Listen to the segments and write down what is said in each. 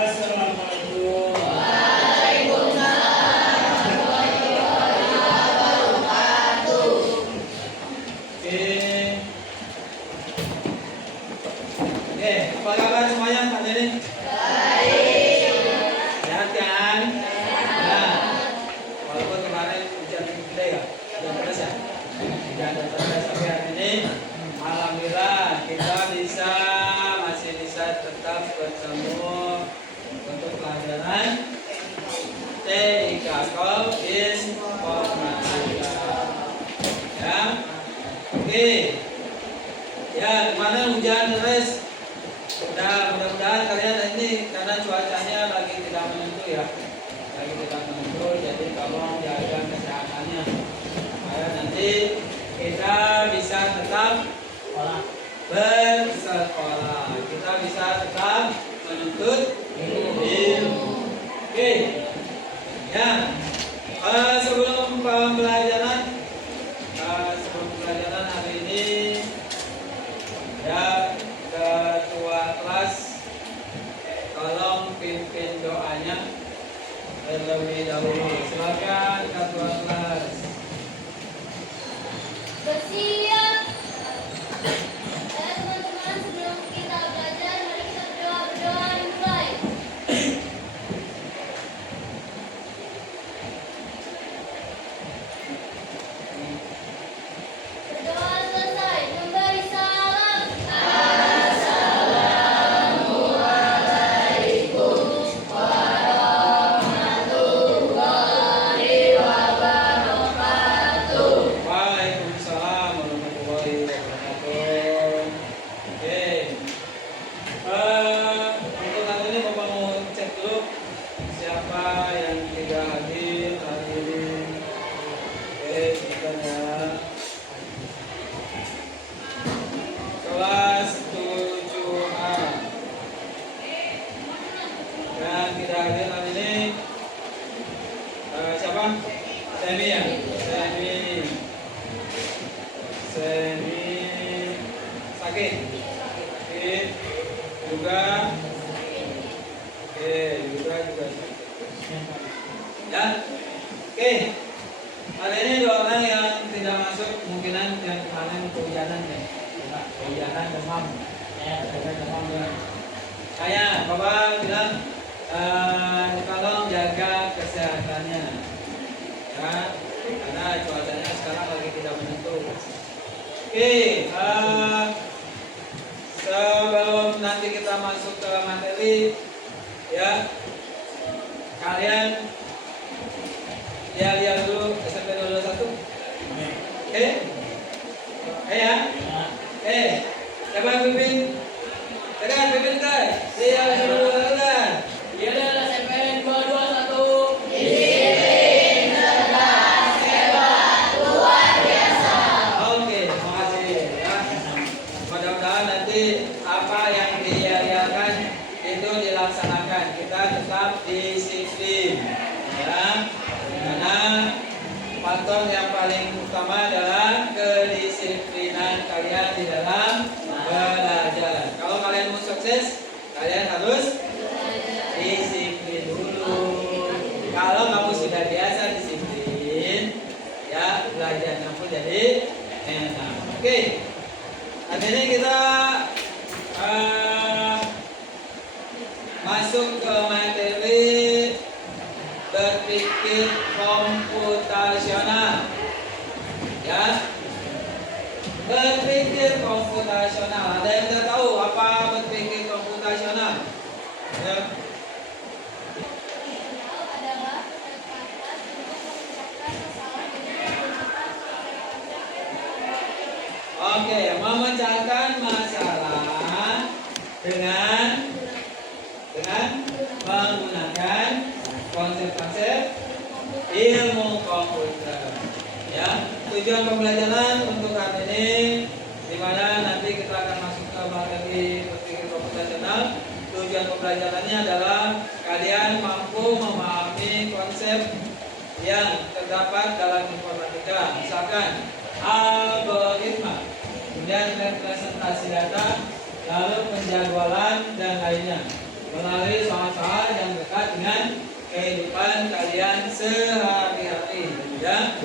Assalamualaikum. Oke, apa kabar semuanya hari ini? Sehat kan? Nah, walaupun kemarin hujan gede ya, hujan deras ya, hujan deras sampai hari ini, alhamdulillah kita masih bisa tetap bertemu untuk pelajaran teknikal informatika. Ya, oke. Ya, kemarin hujan deras. Mudah-mudahan kalian ini karena cuacanya lagi tidak menentu ya, lagi tidak menentu, jadi tolong jaga kesehatannya supaya nanti kita bisa tetap bersekolah, kita bisa tetap menuntut ilmu. Oke, ya. Sebelum pembelajaran hari ini, ya, ketua kelas tolong pimpin doanya terlebih dahulu. Silakan ketua kelas. Bersiap. Teman-teman, sebelum kita belajar, mari kita berdoa dimulai. Berdoa selesai, memberi salam. Waalaikumsalam warahmatullahi wabarakatuh. Oke. Untuk kali ini Bapak mau cek dulu siapa yang tidak hadir hari ini. Oke, kita ya. Kelas 7A. Yang tidak hadir hari ini siapa? Semi ya? Semi sakit juga. Oke, juga sakit. Ya. Oke. Hari ini dua orang yang tidak masuk, kemungkinan yang kemarin kehujanan ya. Kehujanan demam. Ya, ada demam ya. Kayak Bapak bilang tolong jaga kesehatannya. Ya, karena cuacanya sekarang lagi tidak menentu. Oke, sebelum nanti kita masuk ke materi, ya, kalian lihat dulu SMP 221. Oke, ya, oke, coba pimpin, tekan pimpin guys, lihat dulu kan. Dia adalah SMPN 221. Oke, terima kasih. Ya. Mudah-mudahan nanti apa yang diajarkan itu dilaksanakan. Kita tetap disiplin, ya. Karena faktor yang paling utama adalah kedisiplinan kalian di dalam belajar. Kalau kalian mau sukses, kalian harus disiplin dulu. Kalau kamu sudah biasa disiplin, ya belajarnya pun jadi enak. Oke, hari ini kita masuk ke materi berpikir komputasional. Ya, berpikir komputasional. Ada yang tidak tahu apa berpikir komputasional? Ya. Adalah pendekatan untuk memecahkan masalah dengan menggunakan konsep-konsep. Oke, memecahkan masalah dengan menggunakan konsep-konsep ilmu komputer. Ya, tujuan pembelajaran untuk hari ini, di mana nanti kita akan masuk ke materi berpikir komputasional. Tujuan pembelajarannya adalah kalian mampu memahami konsep yang terdapat dalam informatika, misalkan algoritma, kemudian representasi data, lalu penjadwalan dan lainnya. melalui soal-soal yang dekat dengan kehidupan kalian sehari-hari, ya.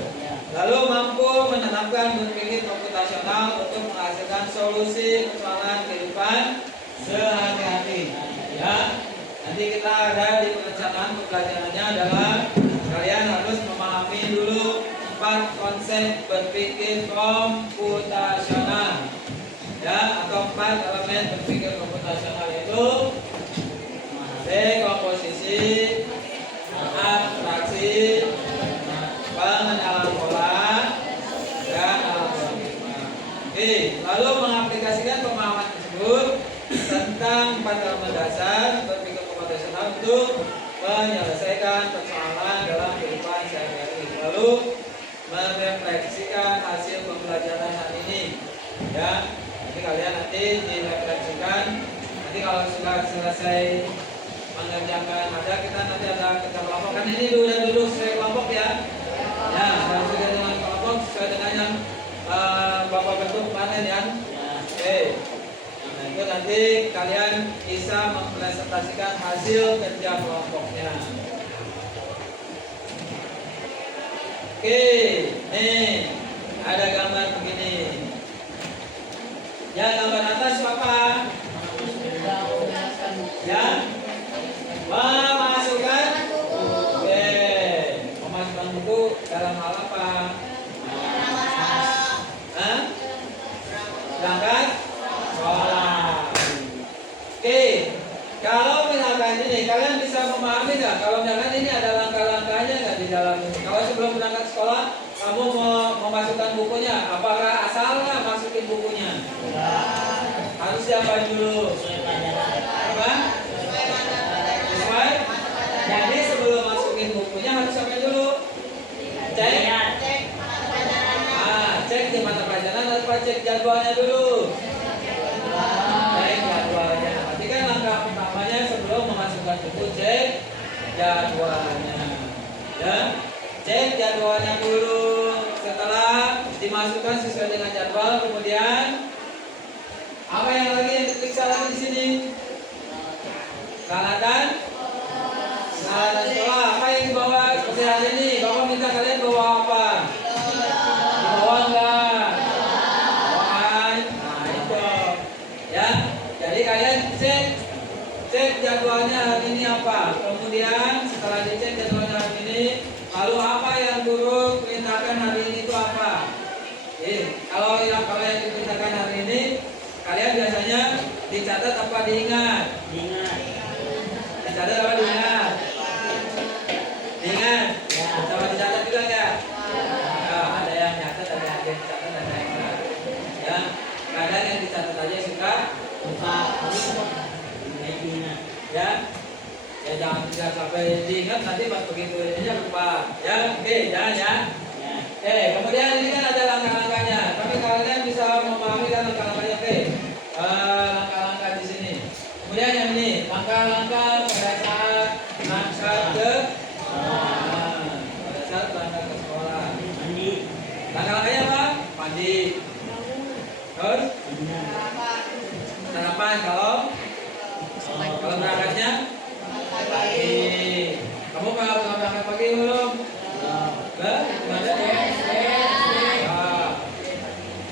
Lalu mampu menetapkan berpikir komputasional untuk menghasilkan solusi persoalan kehidupan sehari-hari, ya. Nanti kita ada di perencanaan pembelajarannya adalah kalian harus memahami dulu 4 konsep berpikir komputasional, ya, atau 4 elemen berpikir komputasional itu dekomposisi, abstraksi, pengenalan pola, dan algoritma. Oke, lalu mengaplikasikan pemahaman tersebut tentang 4 elemen dasar berpikir komputasional untuk menyelesaikan persoalan dalam kehidupan sehari-hari. Lalu merefleksikan hasil pembelajaran hari ini, ya. Jadi kalian nanti direfleksikan. Nanti kalau sudah selesai mengerjakan kita nanti ada kerja kelompok. Kan ini udah dulu sesuai kelompok, ya. Ya, harus sesuai dengan kelompok, sesuai dengan yang bapak bentuk kemarin, ya. Oke. Nah, itu nanti kalian bisa mempresentasikan hasil kerja kelompoknya. Oke, nih ada gambar begini. Ya, gambar atas apa? Ya, memasukkan. Oke, memasukkan buku dalam hal apa? Hah? Berangkat sekolah. Oke, kalau misalkan ini kalian bisa memahami nggak? Kalau misalkan ini ada langkah-langkahnya nggak di dalam ini? Kalau sebelum berangkat sekolah, kamu mau memasukkan bukunya, apakah asal nggak masukin bukunya? Harus diapain dulu? Apa? Sesuai? Jadi sebelum masukin bukunya harus apa dulu? Cek. Cek di mata pelajaran atau cek jadwalnya dulu? Cek jadwalnya. Nanti kan langkah pertamanya sebelum memasukkan buku, cek jadwalnya. Ya, cek jadwalnya dulu. Setelah dimasukkan sesuai dengan jadwal, kemudian apa yang lagi yang diperiksa lagi di sini? Peralatan sekolah. Apa yang dibawa seperti hari ini? Bapak minta kalian bawa apa? Dibawa enggak? Bawaan. Nah itu, ya. Jadi kalian cek jadwalnya hari ini apa. Kemudian setelah dicek jadwalnya hari ini, lalu apa yang turun perintahkan hari ini itu apa? Kalau yang diperintahkan hari ini, kalian biasanya dicatat apa diingat? Dicatat apa diingat? Diingat? Ya. Coba dicatat juga nggak? Nah, ada yang nyatat, ada yang dicatat, ada yang enggak. Ya, kadang yang dicatat aja suka lupa. Ya, ya jangan sampai diingat nanti pas begitu ininya lupa. Ya, oke, jangan ya. Kemudian ini kan ada langkah-langkahnya. Tapi kalian bisa memahami kan langkah-langkahnya, oke? Langkah-langkah di sini. Kemudian yang ini, langkah-langkah pada saat berangkat ke sekolah. Langkah-langkahnya apa? Mandi. Terus? Sarapan. Kalau berangkatnya pagi. Kamu kalau berangkat pagi belum? Gimana ya?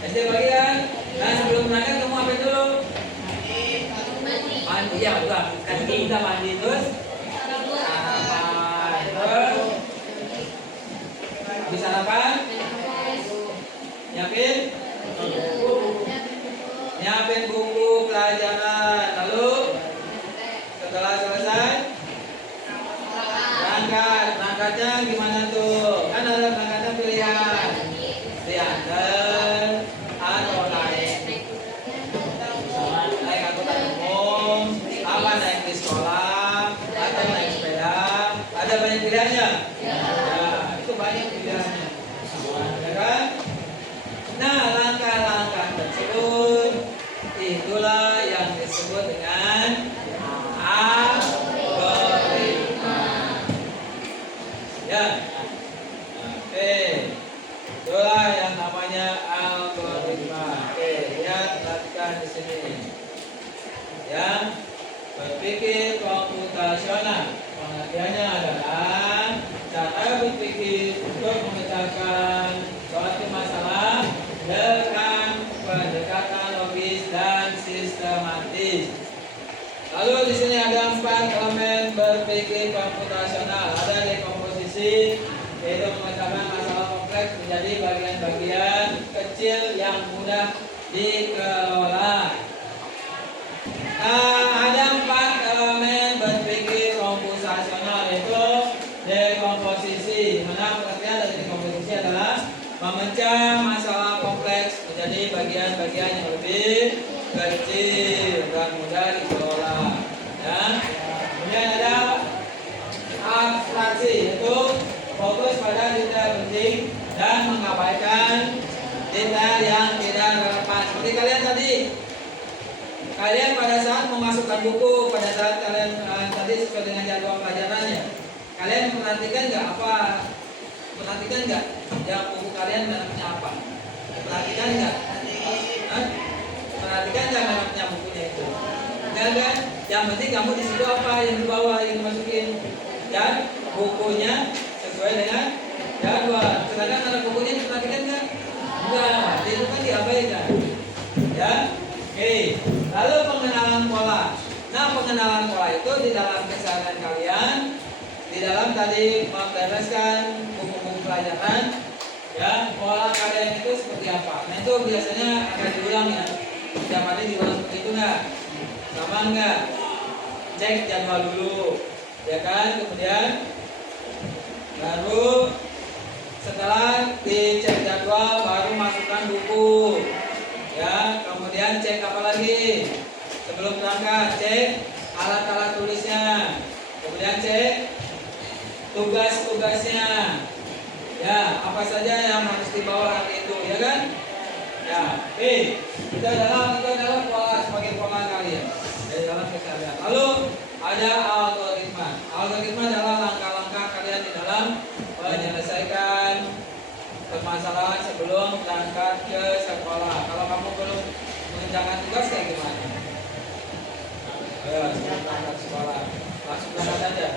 SD pagi kan? Nah sebelum berangkat kamu apa dulu? Mandi. Ya udah. Kan kita mandi terus sarapan. Terus habis sarapan nyiapin buku pelajaran. Lalu setelah selesai berangkatnya gimana tuh? Kan ada berangkatnya pilihan diantar atau naik angkutan umum, apa naik di sekolah atau naik sepeda. Ada banyak pilihannya. Ya, itu banyak pilihannya. Ya kan? Nah, langkah-langkah tersebut itulah yang disebut dengan algoritma. Ya. Oke. Itulah yang namanya algoritma. Oke, lihat perhatikan di sini. Ya. Berpikir komputasional. Pengertiannya adalah cara berpikir untuk memecahkan suatu masalah dengan pendekatan logis dan sistematis. Lalu di sini ada 4 elemen berpikir komputasional. Ada dekomposisi, yaitu memecahkan masalah kompleks menjadi bagian-bagian kecil yang mudah dikelola. Ada 4 elemen berpikir komputasional, yaitu dekomposisi. Mana pengertian dari dekomposisi adalah memecah masalah kompleks menjadi bagian-bagian yang lebih kecil dan mudah dikelola. Ya. Kemudian ada abstraksi, yaitu fokus pada detail penting dan mengabaikan detail yang tidak relevan. Seperti kalian tadi, kalian pada saat memasukkan buku, pada saat kalian tadi sesuai dengan jadwal pelajarannya, kalian perhatikan nggak apa? Perhatikan nggak yang buku kalian mereknya apa? Perhatikan nggak? Perhatikan nggak mereknya bukunya itu? Enggak kan? Yang penting kamu di situ apa yang di bawah yang dimasukin, dan bukunya sesuai dengan jadwal. Sedangkan ada bukunya diperhatikan nggak? Enggak, itu kan diabaikan. Ya, oke. Lalu pengenalan pola. Nah, pengenalan pola itu di dalam keseharian kalian, di dalam tadi membereskan buku-buku pelajaran, ya, pola kalian itu seperti apa? Nah, itu biasanya akan diulang ya. Setiap hari diulang seperti itu nggak? Sama nggak? Cek jadwal dulu, ya kan? Kemudian baru setelah dicek jadwal baru masukkan buku, ya. Kemudian cek apa lagi? Sebelum berangkat cek alat-alat tulisnya, kemudian cek tugas-tugasnya, ya, apa saja yang harus dibawa hari itu, ya kan? Ya, oke. Itu adalah pola sebagai pola kalian dari dalam keseharian. Lalu ada algoritma. Algoritma adalah langkah-langkah kalian di dalam menyelesaikan permasalahan sebelum berangkat ke sekolah. Kalau kamu belum mengerjakan tugas kayak gimana? Ayo, sebelum berangkat sekolah langsung berangkat aja.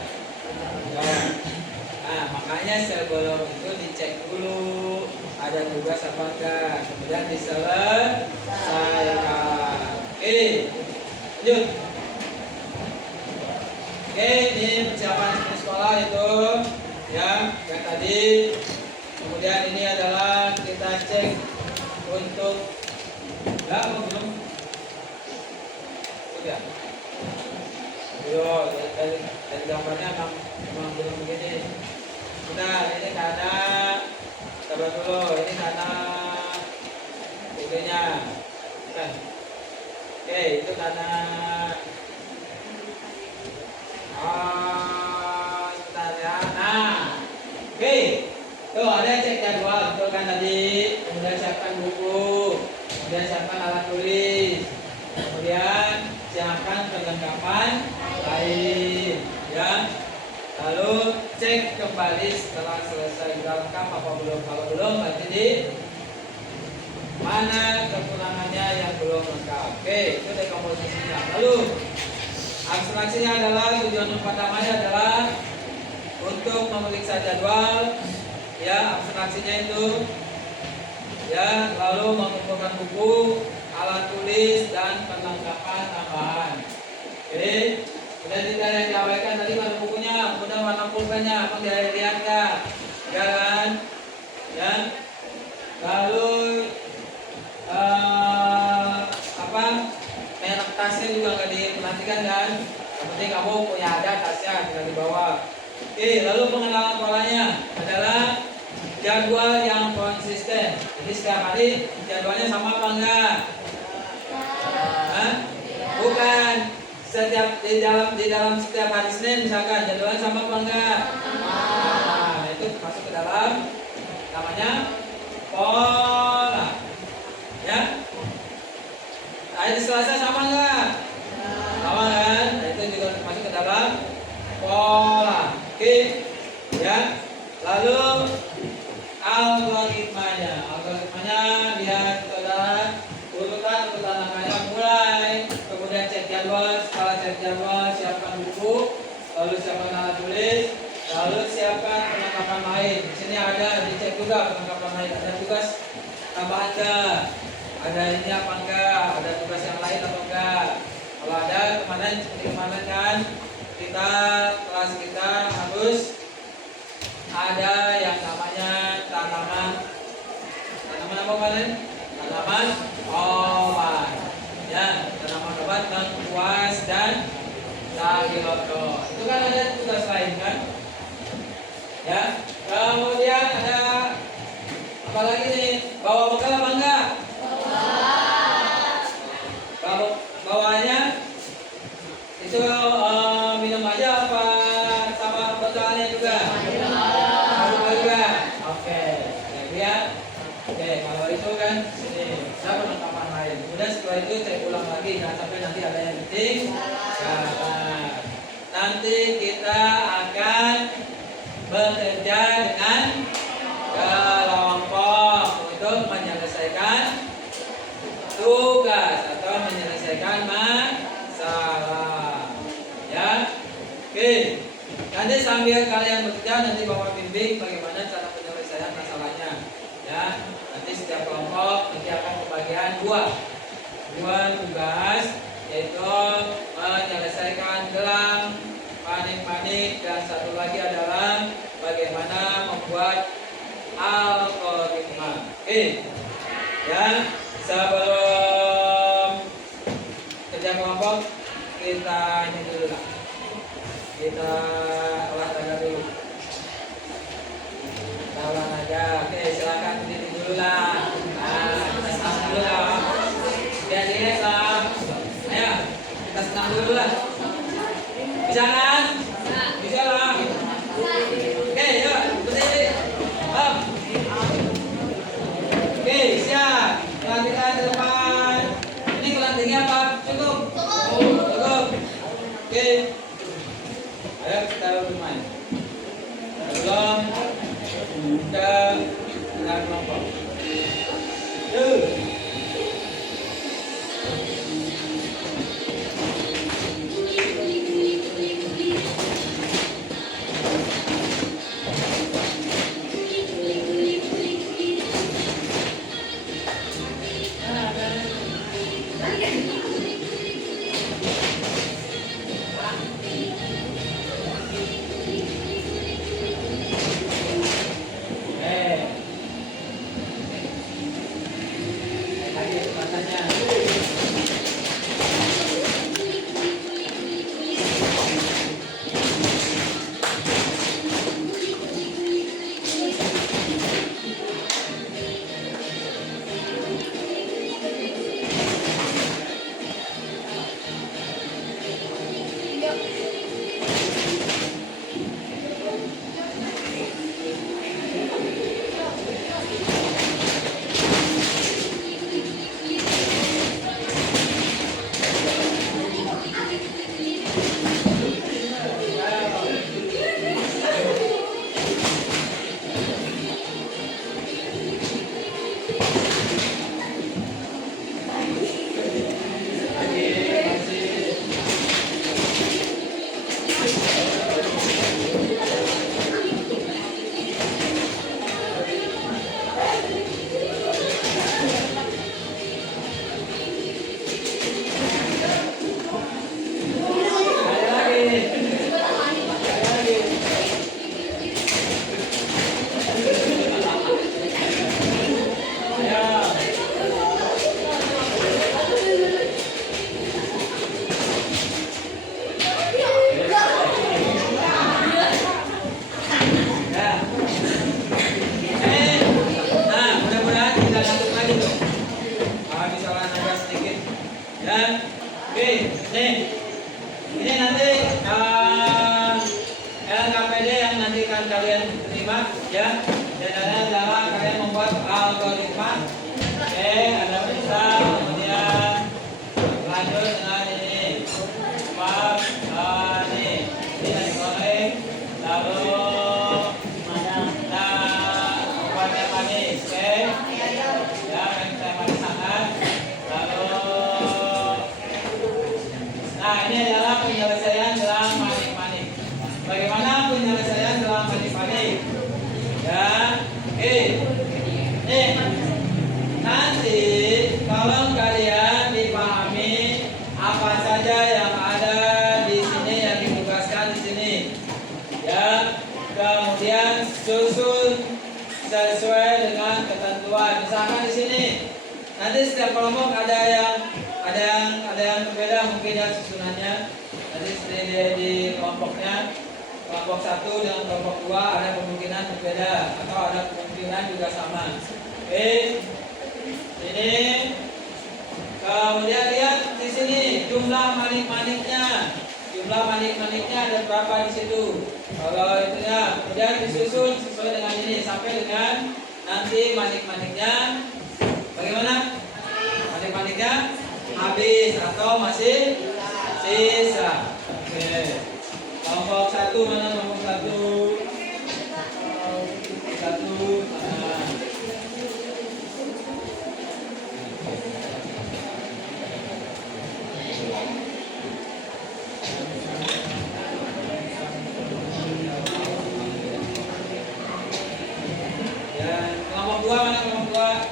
Ya. Nah, makanya sebelum itu dicek dulu ada tugas apa enggak, kemudian diselesaikan. Oke, lanjut. Oke, ini persiapan sebelum sekolah itu yang tadi. Kemudian ini adalah kita cek untuk belum sudah. Dari gambarnya memang belum begini. Sudah, ini karena coba dulu, ini karena idenya. Kan? Oke, itu karena sebentar ya. Nah, oke. Tuh ada cek jadwal, betul kan tadi. Kemudian siapkan buku, kemudian siapkan alat tulis, kemudian siapkan perlengkapan lain, ya. Lalu cek kembali setelah selesai lengkap apa belum. Kalau belum berarti di mana kekurangannya yang belum lengkap. Oke, itu dekomposisinya. Lalu abstraksinya adalah tujuan utamanya adalah untuk memeriksa jadwal, ya, abstraksinya itu, ya, lalu mengumpulkan buku, alat tulis dan perlengkapan tambahan. Oke. Kemudian tidak yang diabaikan tadi mana bukunya, kemudian warna pulpennya, apa dilihat nggak? Ya kan? Ya. Lalu merek tasnya juga nggak diperhatikan kan? Yang penting kamu punya ada tasnya, tinggal dibawa. Oke, lalu pengenalan polanya adalah jadwal yang konsisten. Jadi setiap hari jadwalnya sama apa enggak? Hah? Bukan. Setiap di dalam setiap hari Senin misalkan jadwalnya sama apa enggak? Nah, itu masuk ke dalam namanya pola. Ya. Hari Selasa sama enggak? Sama kan? Nah, itu juga masuk ke dalam pola. Oke. Ya. Lalu algoritmanya lihat adalah urutan langkahnya mulai, kemudian cek jadwal, setelah cek jadwal siapkan buku, lalu siapkan alat tulis, lalu siapkan perlengkapan lain. Di sini ada dicek juga perlengkapan lain. Ada tugas tambahan enggak? Ada ini apa enggak? Ada tugas yang lain atau enggak? Kalau ada kemarin seperti kemarin kan kita kelas kita harus ada yang namanya tanaman apa kemarin? Tanaman obat. Ya, tanaman obat lengkuas dan sagiloto. Itu kan ada tugas lain kan? Ya. Kemudian ada apa lagi nih? Bawa bekal apa enggak? Bawanya itu minum aja apa sama bekalnya juga? Minum juga. Oke. Ya. Oke, kalau itu kan sini saya perlengkapan lain. Kemudian setelah itu cek ulang lagi, jangan sampai nanti ada yang penting. Nanti kita akan bekerja dengan kelompok untuk menyelesaikan tugas atau menyelesaikan masalah. Ya, oke. Nanti sambil kalian bekerja, nanti Bapak bimbing bagaimana cara penyelesaian masalahnya. Ya, nanti setiap kelompok nanti akan kebagian dua tugas, yaitu menyelesaikan gelang, panik-panik, dan satu lagi adalah bagaimana membuat algoritma. Oke, ya. Sebelum kerja kelompok kita ini dulu lah. Kita olahraga dulu. Kita olahraga. Oke, silakan berdiri dulu lah. Nah, kita senang dulu lah. Biar ini lah. Ayo, kita senang dulu lah. Bisa kan? Bisa lah. Oke, yuk berdiri. Up. Oke, siap. Kelantingan ke depan. Ini kelantingnya apa? Cukup? Cukup. Oke. Ayo kita bermain. Belum. Kita kelompok. Ya, dan adalah kalian membuat algoritma. Oke, ada misal, kemudian lanjut dengan ini, bab ini dikelompok, lalu buatnya manis, oke? Ya, kita manis sangat. Lalu, nah ini adalah penyelesaian dalam manik-manik. Nanti setiap kelompok ada yang berbeda mungkin ya susunannya. Nanti di kelompoknya, kelompok 1 dengan kelompok 2 ada kemungkinan berbeda atau ada kemungkinan juga sama. Oke, ini kemudian lihat di sini jumlah manik-maniknya. Jumlah manik-maniknya ada berapa di situ? Kalau itu ya, kemudian disusun sesuai dengan ini sampai dengan nanti manik-maniknya bagaimana? Manik-maniknya habis atau masih sisa. Oke. Kelompok 1 mana kelompok 1? 1 mana? Dan kelompok 2 mana kelompok 2?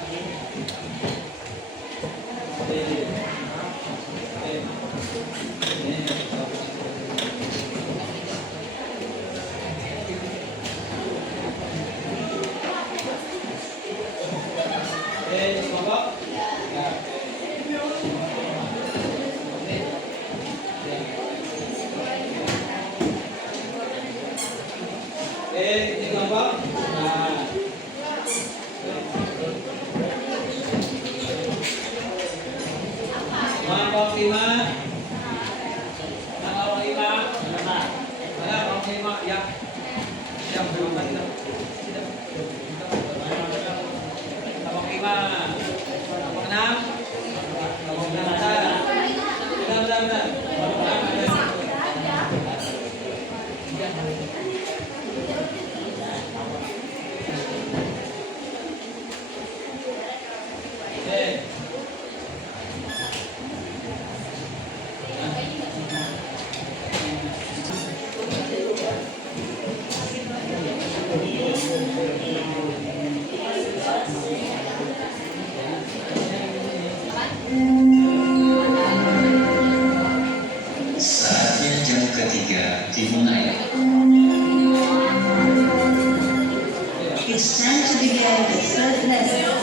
Ini kelompok. Nah. Kelompok 5. Kelompok 5. Mana kelompok 5? Ya. Yang berapa itu? Kelompok 5. Kelompok 6. Kelompok 6. Bentar. Saatnya jam ketiga dimulai. It's time to begin the third lesson.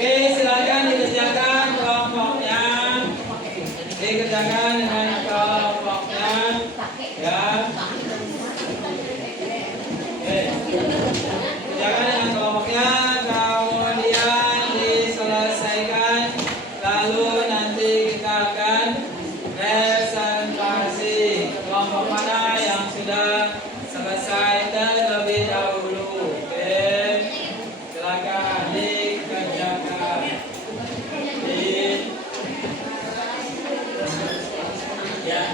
Oke, silakan dikerjakan kelompoknya. Dikerjakan dengan kelompoknya. Ya. Oke. Kerjakan dengan kelompoknya, kemudian diselesaikan. Lalu nanti kita akan presentasi kelompok mana yang sudah selesai terlebih dahulu. Oke. Silakan dikerjakan. Ya.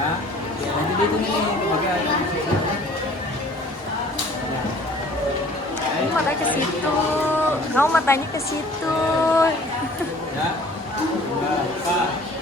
Ya, ya nanti di itu nih pakai air. Ya. Kamu matanya ke situ. Kamu matanya ke situ. Ya. Dua, empat.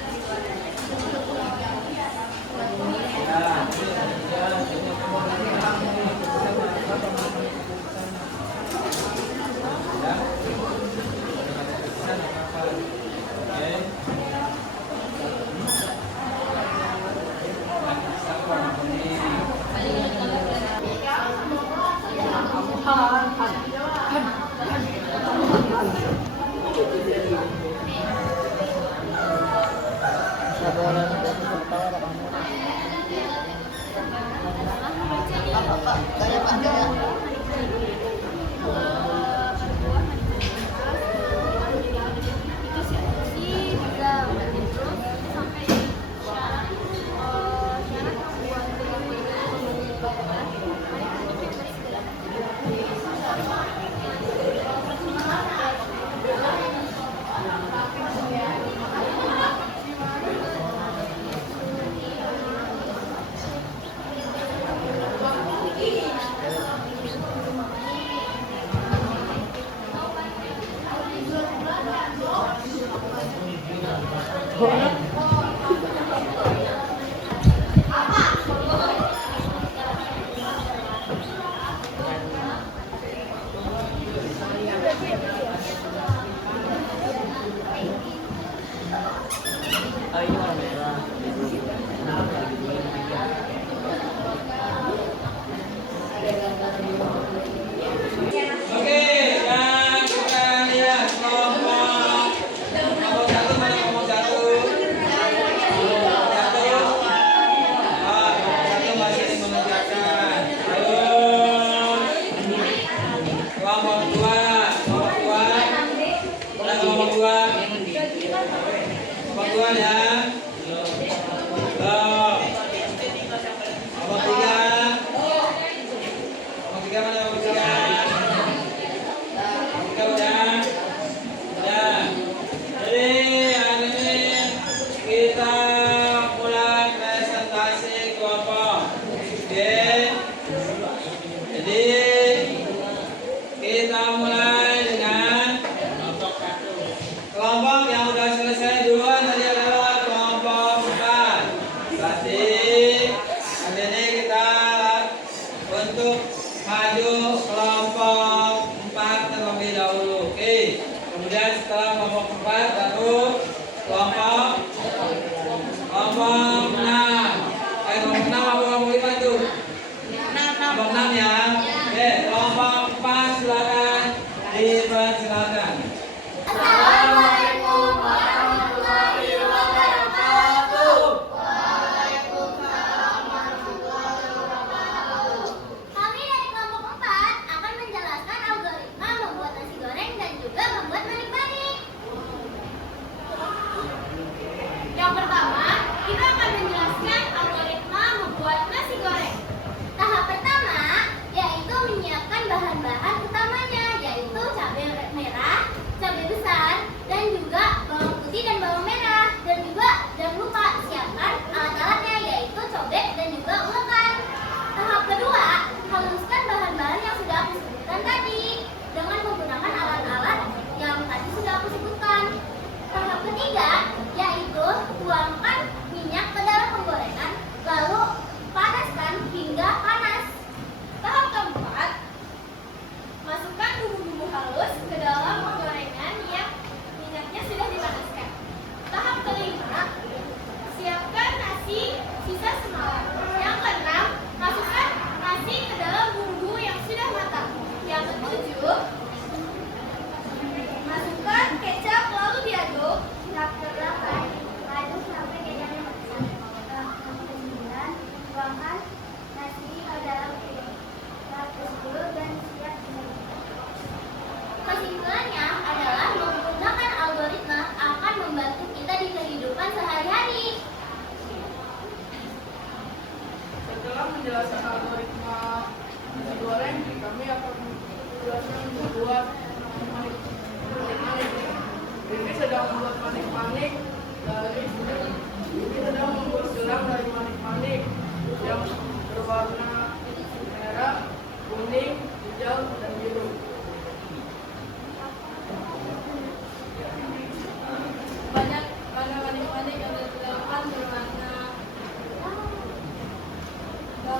Oke, dan kita lihat kelompok satu mana kelompok satu? Satu masih mengerjakan. Terus kelompok dua, mana kelompok dua ya. Kelompok tiga mana kelompok tiga? Jadi hari ini kita mulai presentasi kelompok. Oke. Jadi kita mulai dengan kelompok yang sudah selesai duluan tadi adalah kelompok 4. Berarti hari ini kita untuk maju kelompok 4 terlebih dahulu. Oke. Kemudian setelah kelompok 4 baru kelompok 6. Kelompok 6 apa kelompok 5 tuh? Kelompok 6 ya. Oke, kelompok 4 silakan dipersilakan. Assalamualaikum warahmatullahi wabarakatuh. Kami dari kelompok 4 akan menjelaskan algoritma membuat nasi goreng dan juga membuat manik-manik. Yang pertama, kita akan menjelaskan algoritma membuat nasi goreng. Tahap pertama yaitu menyiapkan bahan-bahan utamanya, yaitu cabai merah, cabai besar, dan juga bawang putih dan bawang merah. Dan juga jangan lupa siapkan alat-alatnya, yaitu cobek dan juga ulekan. Tahap kedua, haluskan bahan-bahan yang sudah aku sebutkan tadi dengan menggunakan alat-alat yang tadi sudah aku sebutkan. Tahap ketiga yaitu tuangkan minyak ke dalam penggorengan, lalu panaskan hingga panas. Tahap keempat, masukkan bumbu-bumbu halus ke dalam penggorengan yang minyaknya sudah dipanaskan. Tahap kelima, siapkan nasi sisa semalam. Yang keenam, masukkan nasi ke dalam bumbu yang sudah matang. Yang ketujuh, masukkan kecap lalu diaduk. Tahap ke-8, aduk sampai kecapnya meresap. Tahap ke-9, tuangkan nasi ke dalam piring. Tahap ke-10 dan siap disajikan. Kesimpulannya adalah menggunakan algoritma akan membantu kita di kehidupan sehari-hari. Setelah menjelaskan algoritma nasi goreng, kami akan menjelaskan membuat manik-manik. Ini sedang membuat manik-manik dari ini sedang membuat gelang dari manik-manik.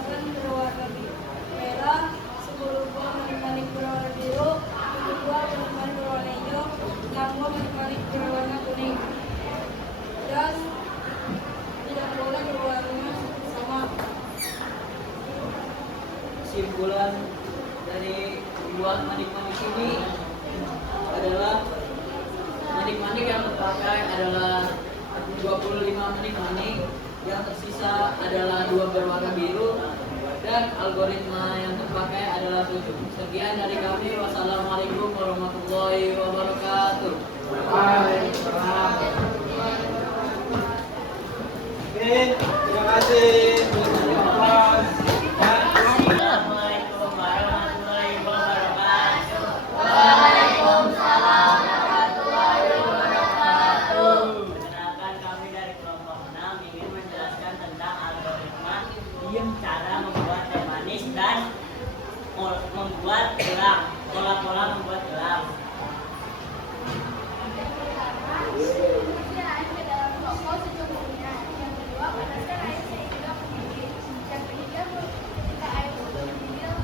ikan berwarna merah, 10 buah manik-manik berwarna biru, 7 buah manik-manik berwarna hijau, 6 buah manik-manik berwarna kuning. Dan tidak boleh berwarna sama. Kesimpulan dari buat manik-manik ini adalah manik-manik yang terpakai adalah 25 manik-manik, yang tersisa adalah 2 berwarna biru, dan algoritma yang terpakai adalah 7. Sekian dari kami. Wassalamualaikum warahmatullahi wabarakatuh. Waalaikumsalam. Oke, terima kasih. Assalamualaikum warahmatullahi wabarakatuh. Perkenalkan, kami dari kelompok 6 ingin menjelaskan tentang algoritma cara membuat teh manis dan membuat gelang, pola-pola membuat gelang. Siapkan air ke dalam toko secukupnya. Yang kedua, panaskan air sehingga mendidih. Yang ketiga, ketika air sudah mendidih,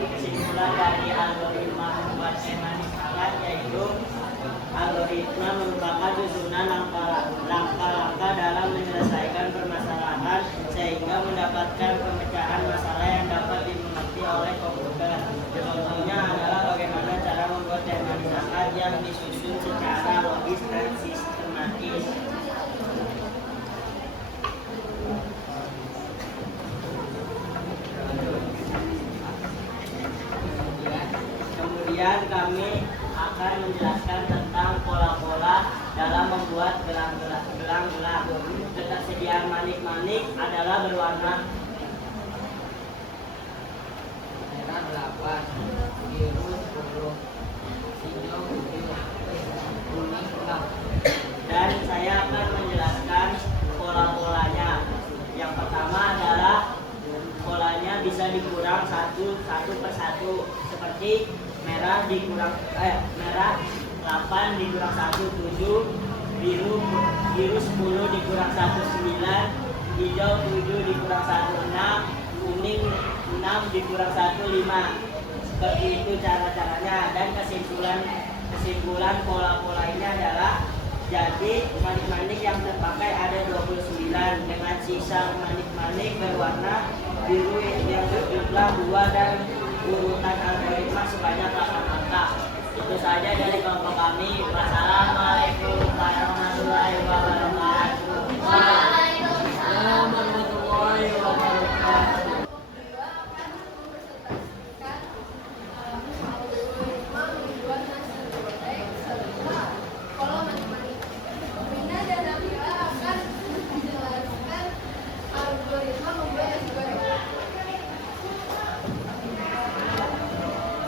Kesimpulan dari algoritma membuat teh manis hangat yaitu algoritma merupakan susunan langkah-langkah dalam menyelesaikan permasalahan sehingga mendapatkan pemecahan masalah yang dapat dimengerti oleh komputer. Contohnya adalah bagaimana cara membuat teh manis hangat yang disusun secara logis dan sistematis. Kemudian kami akan menjelaskan tentang pola-pola dalam membuat gelang-gelang. Ketersediaan manik-manik adalah berwarna merah 8, biru 10, hijau 7, kuning 6. Dan saya akan menjelaskan pola-polanya. Yang pertama adalah polanya bisa dikurang satu per satu, seperti merah 8 dikurang 1 7, biru 10 dikurang 1 9, hijau 7 dikurang 1 6, kuning 6 dikurang 1 5. Seperti itu cara-caranya. Dan kesimpulan pola-pola ini adalah jadi manik-manik yang terpakai ada 29 dengan sisa manik-manik berwarna biru yang berjumlah 2 dan urutan algoritma sebanyak 8 angka. Itu saja dari kelompok kami. Wassalamualaikum warahmatullahi wabarakatuh. Waalaikumsalam warahmatullahi wabarakatuh.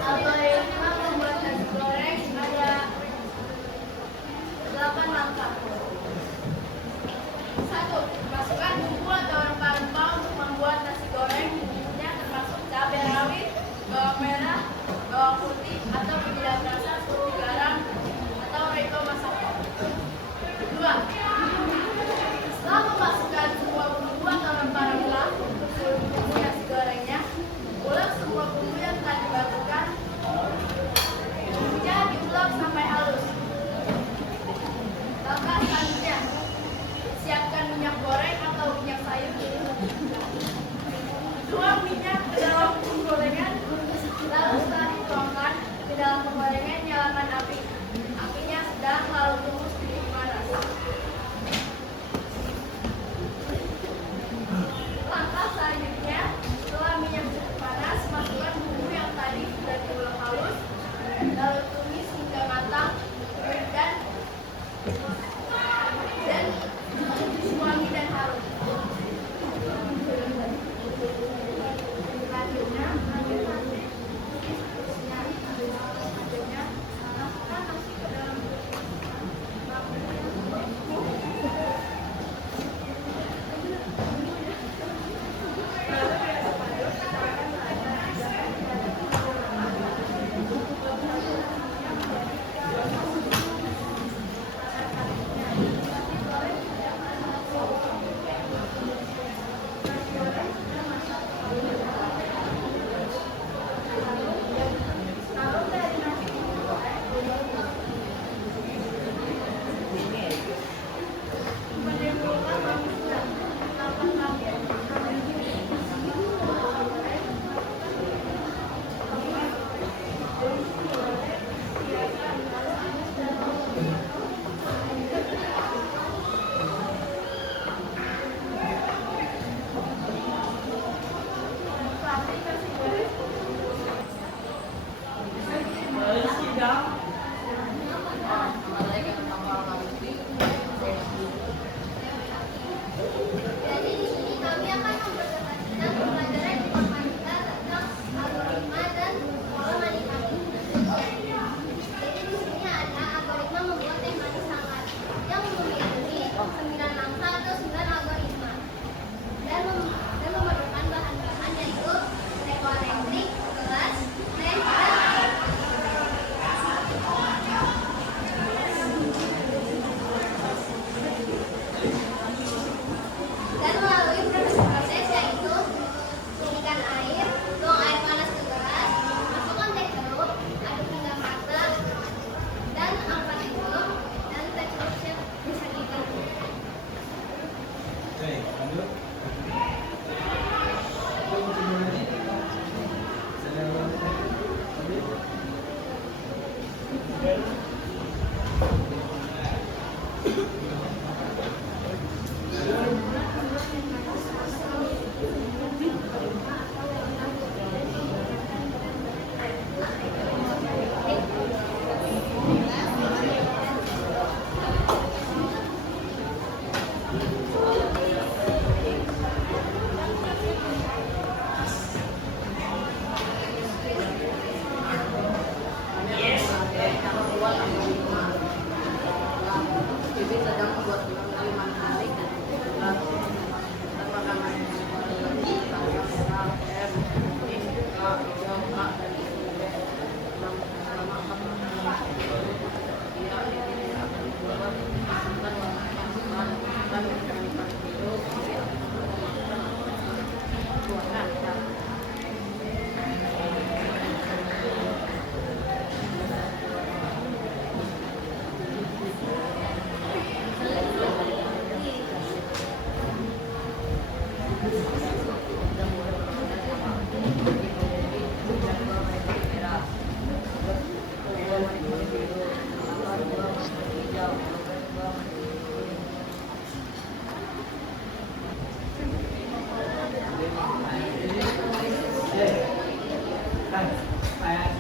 algoritma membuat nasi goreng ada 8 langkah. 1. Masukkan bumbu atau rempah-rempah untuk membuat nasi goreng. Bumbunya termasuk cabai rawit, bawang merah, bawang putih, atau penyedap rasa seperti garam atau oregano masakan. 2. Setelah memasukkan semua bumbu atau rempah-rempah untuk bumbu nasi gorengnya, ulek semua bumbu yang telah dimasukkan. Bumbunya diulek sampai halus. Langkah selanjutnya, siapkan minyak goreng atau minyak sayur. Tuang minyak ke dalam penggorengan, lalu setelah dituangkan ke dalam penggorengan,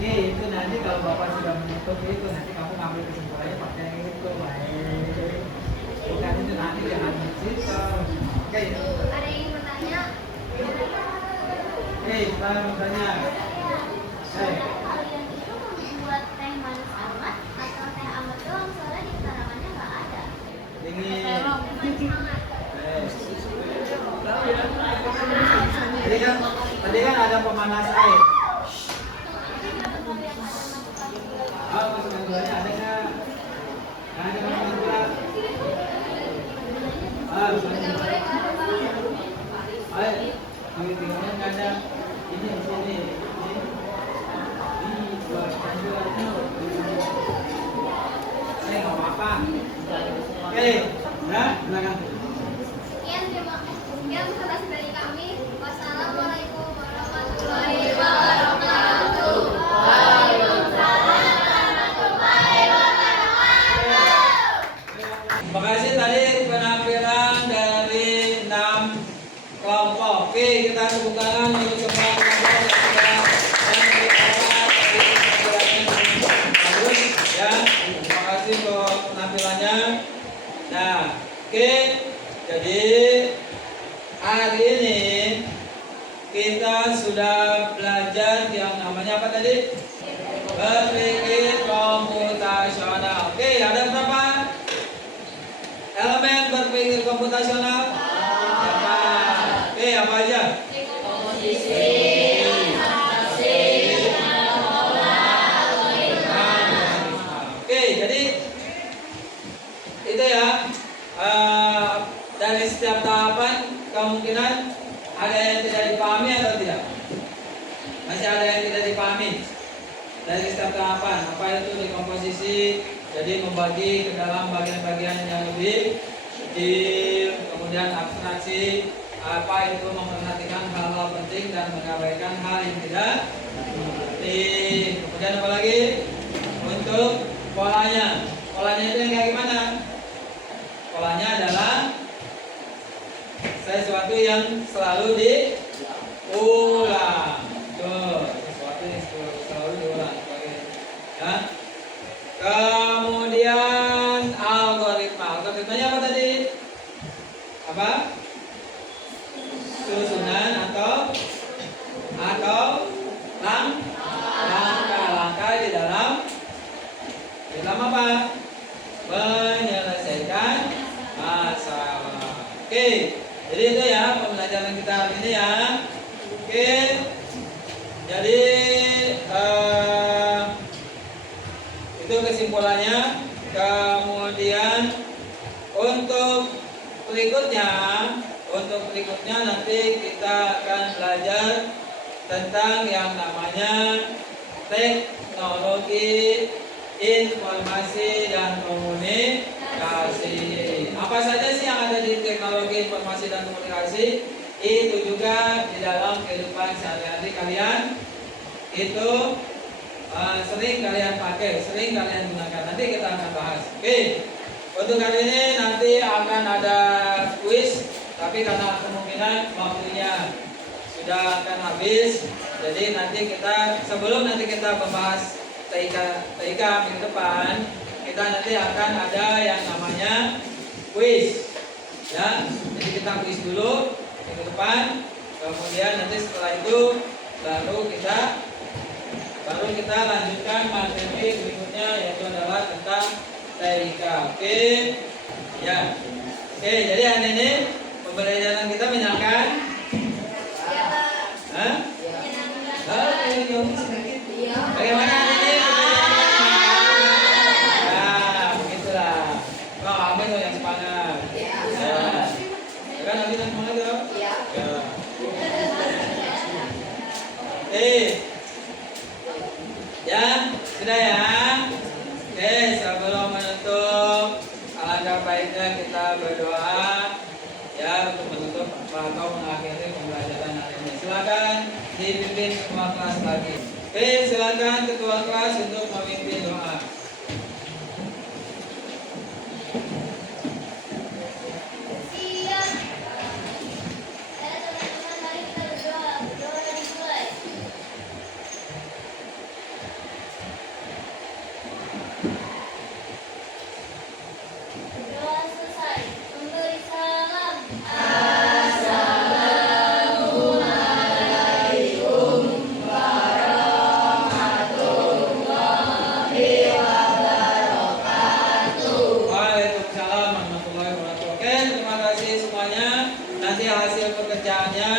Itu nanti kalau bapak sudah menutup itu nanti kamu ngambil kesimpulannya pakai yang itu baik. Bukan itu nanti jangan situ. Oke. Ada yang bertanya? Oke, kita bertanya. Kalian itu membuat teh manis amat atau teh amat doang? Soalnya di keterangannya nggak ada. Dingin. Tadi kan ada pemanas air. Oh, masukan gulanya ada nggak? Nggak ada masukan gula. Masukan gula. Ayo, tinggalnya nggak ada. Ini di sini. Ini buat gula. Nggak apa-apa. Oke, nah, silakan. Sekian terima kasih dari kami. Wassalamualaikum warahmatullahi wabarakatuh. Terima kasih tadi penampilan dari 6 kelompok. Oke, kita tepuk tangan untuk semua kelompok yang sudah bagus ya. Terima kasih untuk penampilannya. Nah, oke. Jadi hari ini kita sudah belajar yang namanya apa tadi? Berpikir komputasional. Oke, ada berapa elemen berpikir komputasional? Apa? Oke, apa aja? Oke, jadi itu ya. Dari setiap tahapan kemungkinan ada yang tidak dipahami atau tidak? Masih ada yang tidak dipahami dari setiap tahapan. Apa itu dekomposisi? Jadi membagi ke dalam bagian-bagian yang lebih kecil, kemudian abstraksi, apa itu memperhatikan hal-hal penting dan mengabaikan hal yang tidak penting. Kemudian apa lagi? Untuk polanya. Polanya itu yang kayak gimana? Polanya adalah sesuatu yang selalu diulang. Tuh, sesuatu yang selalu diulang. Ya. Kemudian algoritma. Algoritmanya apa tadi? Apa? Susunan atau langkah di dalam apa? Menyelesaikan masalah. Oke. Jadi itu ya pembelajaran kita hari ini ya. Oke. Jadi itu kesimpulannya. Kemudian untuk berikutnya nanti kita akan belajar tentang yang namanya teknologi informasi dan komunikasi. Apa saja sih yang ada di teknologi informasi dan komunikasi? Itu juga di dalam kehidupan sehari-hari kalian itu sering kalian pakai, sering kalian gunakan. Nanti kita akan bahas. Oke. Untuk kali ini nanti akan ada kuis, tapi karena kemungkinan waktunya sudah akan habis, jadi nanti kita sebelum nanti kita membahas TIK minggu depan, kita nanti akan ada yang namanya kuis. Ya, jadi kita kuis dulu minggu depan, kemudian nanti setelah itu baru kita lanjutkan materi berikutnya, yaitu adalah tentang TIK. Oke, ya. Oke, jadi hari ini pembelajaran kita menyenangkan? Hah? jauh sedikit. Bagaimana ini? Nah, begitulah. Oh, Amin loh yang semangat. Ya. Kan Amin yang semangat loh. Ya. Ya, sudah ya. Oke, sebelum menutup, alangkah baiknya kita berdoa ya untuk menutup atau mengakhiri pembelajaran hari ini. Silakan dipimpin ketua kelas lagi. Oke, silakan ketua kelas untuk memimpin doa. Siap. Teman-teman, mari kita berdoa. Berdoa dimulai. Berdoa selesai. Memberi salam. Waalaikumsalam warahmatullahi wabarakatuh. Oke, terima kasih semuanya. Nanti hasil pekerjaannya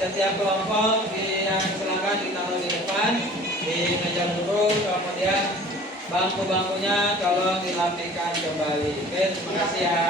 setiap kelompok silakan ditaruh di depan di meja guru, kemudian bangku-bangkunya tolong dirapikan kembali. Oke, terima kasih ya.